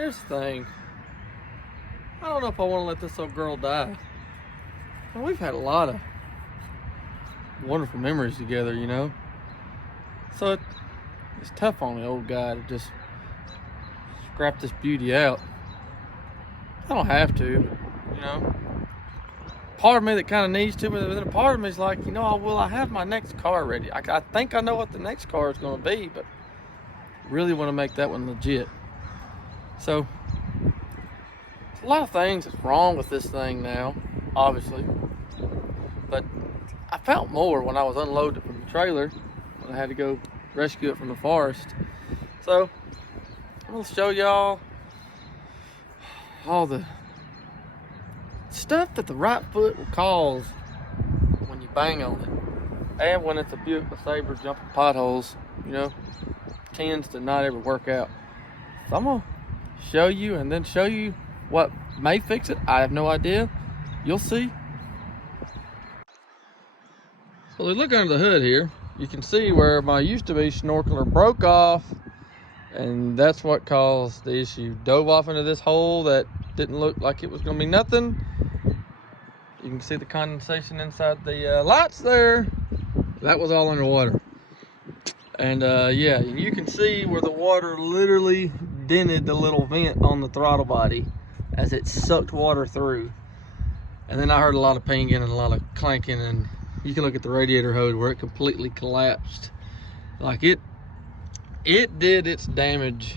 here's the thing. I don't know if I want to let this old girl die. Well, we've had a lot of wonderful memories together, you know. So it's tough on the old guy to just scrap this beauty out. I don't have to, but, you know. Part of me that kind of needs to, but then a part of me is like, you know, I have my next car ready. I think I know what the next car is going to be, but really want to make that one legit. So, a lot of things that's wrong with this thing now, obviously. But I felt more when I was unloaded from the trailer, when I had to go rescue it from the forest. So, I'm going to show y'all all the stuff that the right foot will cause when you bang on it. And when it's a Buick Sabre jumping potholes, you know, tends to not ever work out. So I'm gonna show you and then show you what may fix it. I have no idea. You'll see. So we look under the hood here. You can see where my used to be snorkeler broke off, and that's what caused the issue. Dove off into this hole that didn't look like it was gonna be nothing. You can see the condensation inside the lights there. That was all underwater. And yeah, you can see where the water literally dented the little vent on the throttle body as it sucked water through. And then I heard a lot of pinging and a lot of clanking, and you can look at the radiator hose where it completely collapsed. Like it did its damage.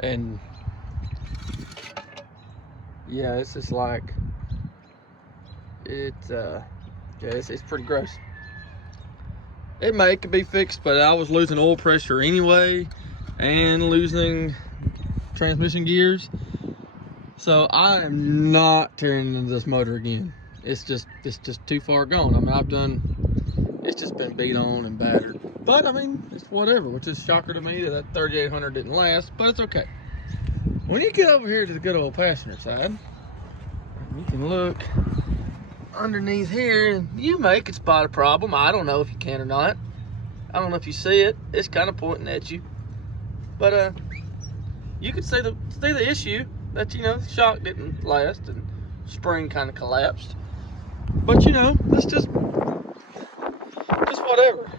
And yeah, it's just like, yeah, it's pretty gross. It could be fixed, but I was losing oil pressure anyway and losing transmission gears. So I am not tearing into this motor again. It's just too far gone. I mean, it's just been beat on and battered. But I mean, it's whatever, which is a shocker to me that 3800 didn't last, but it's okay. When you get over here to the good old passenger side, you can look underneath here, and you could spot a problem. I don't know if you can or not. I don't know if you see it. It's kind of pointing at you, but you could see the issue that, you know, the shock didn't last and spring kind of collapsed. But you know, it's just whatever.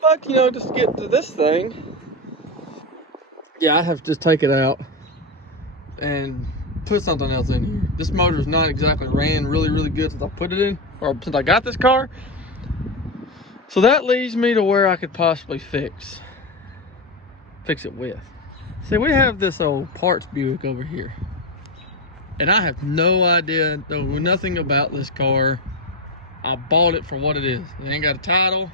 But you know, just to get to this thing, yeah, I have to just take it out and put something else in here. This motor is not exactly ran really good since I put it in, or since I got this car. So that leads me to where I could possibly fix it with. See, we have this old parts Buick over here, and I have no idea, know nothing about this car. I bought it for what it is. It ain't got a title.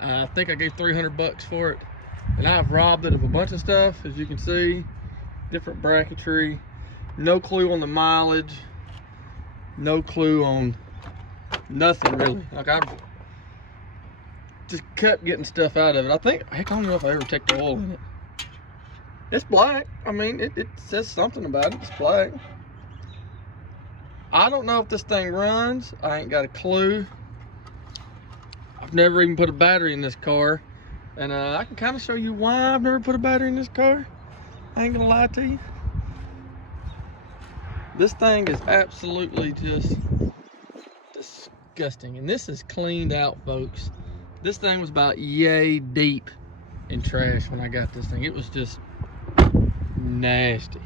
I think I gave 300 bucks for it, and I've robbed it of a bunch of stuff, as you can see, different bracketry. No clue on the mileage, no clue on nothing really. Like, I just kept getting stuff out of it. I think, heck, I don't know if I ever checked the oil in it. It's black. I mean, it says something about it. It's black. I don't know if this thing runs. I ain't got a clue. I've never even put a battery in this car, and I can kind of show you why I've never put a battery in this car. I ain't gonna lie to you. This thing is absolutely just disgusting. And this is cleaned out, folks. This thing was about yay deep in trash when I got this thing. It was just nasty.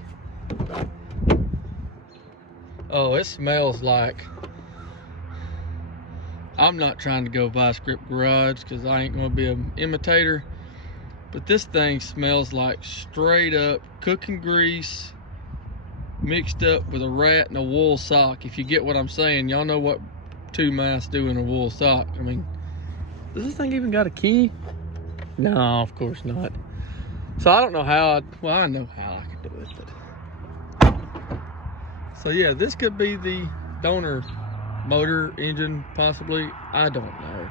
Oh, it smells like, I'm not trying to go buy Script Garage because I ain't gonna be an imitator, but this thing smells like straight up cooking grease mixed up with a rat and a wool sock. If you get what I'm saying, y'all know what two mice do in a wool sock. I mean, does this thing even got a key? No, of course not. So I don't know how, well, I know how I could do it, but. So yeah, this could be the donor motor engine, possibly. I don't know.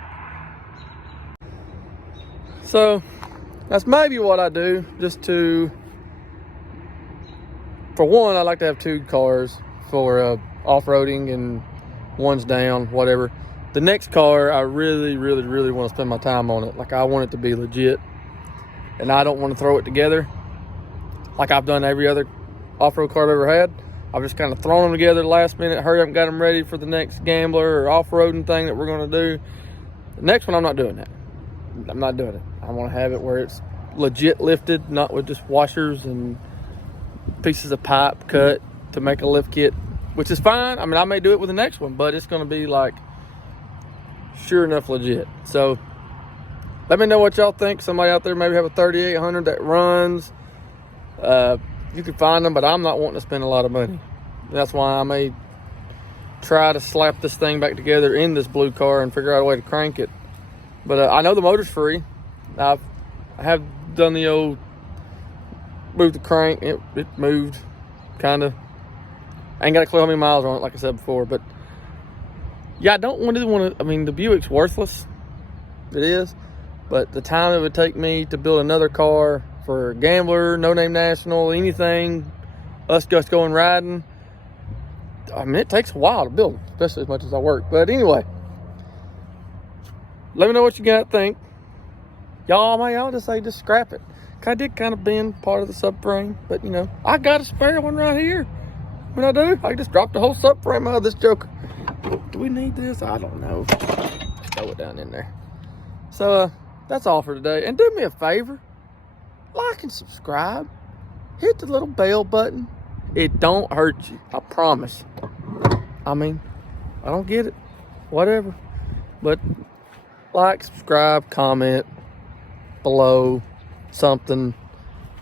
So that's maybe what I do, just to, for one, I like to have two cars for off-roading, and one's down, whatever. The next car, I really want to spend my time on it. Like, I want it to be legit, and I don't want to throw it together. like I've done every other off-road car I've ever had. I've just kind of thrown them together last minute, hurry up and got them ready for the next Gambler or off-roading thing that we're going to do. The next one, I'm not doing that. I'm not doing it. I want to have it where it's legit lifted, not with just washers and pieces of pipe cut to make a lift kit, which is fine. I mean, I may do it with the next one, but it's going to be like sure enough legit. So let me know what y'all think. Somebody out there maybe have a 3800 that runs. You can find them, but I'm not wanting to spend a lot of money. That's why I may try to slap this thing back together in this blue car and figure out a way to crank it. But I know the motor's free. I have done the old move the crank. It moved, kind of. I ain't got a clue how many miles on it, like I said before. But yeah, I don't really want to. I mean, the Buick's worthless. It is. But the time it would take me to build another car for Gambler, No Name National, anything, us just going riding, I mean, it takes a while to build, especially as much as I work. But anyway, let me know what you got to think. Y'all just say just scrap it. I did kind of bend part of the subframe, but you know, I got a spare one right here. What I do? I just dropped the whole subframe out of this joker. Do we need this? I don't know. Just throw it down in there. So that's all for today. And do me a favor, like and subscribe. Hit the little bell button. It don't hurt you, I promise. I mean, I don't get it, whatever. But like, subscribe, comment below something,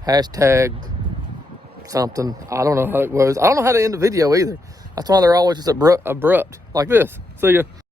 hashtag something. I don't know how it was. I don't know how to end the video either. That's why they're always just abrupt like this. See ya.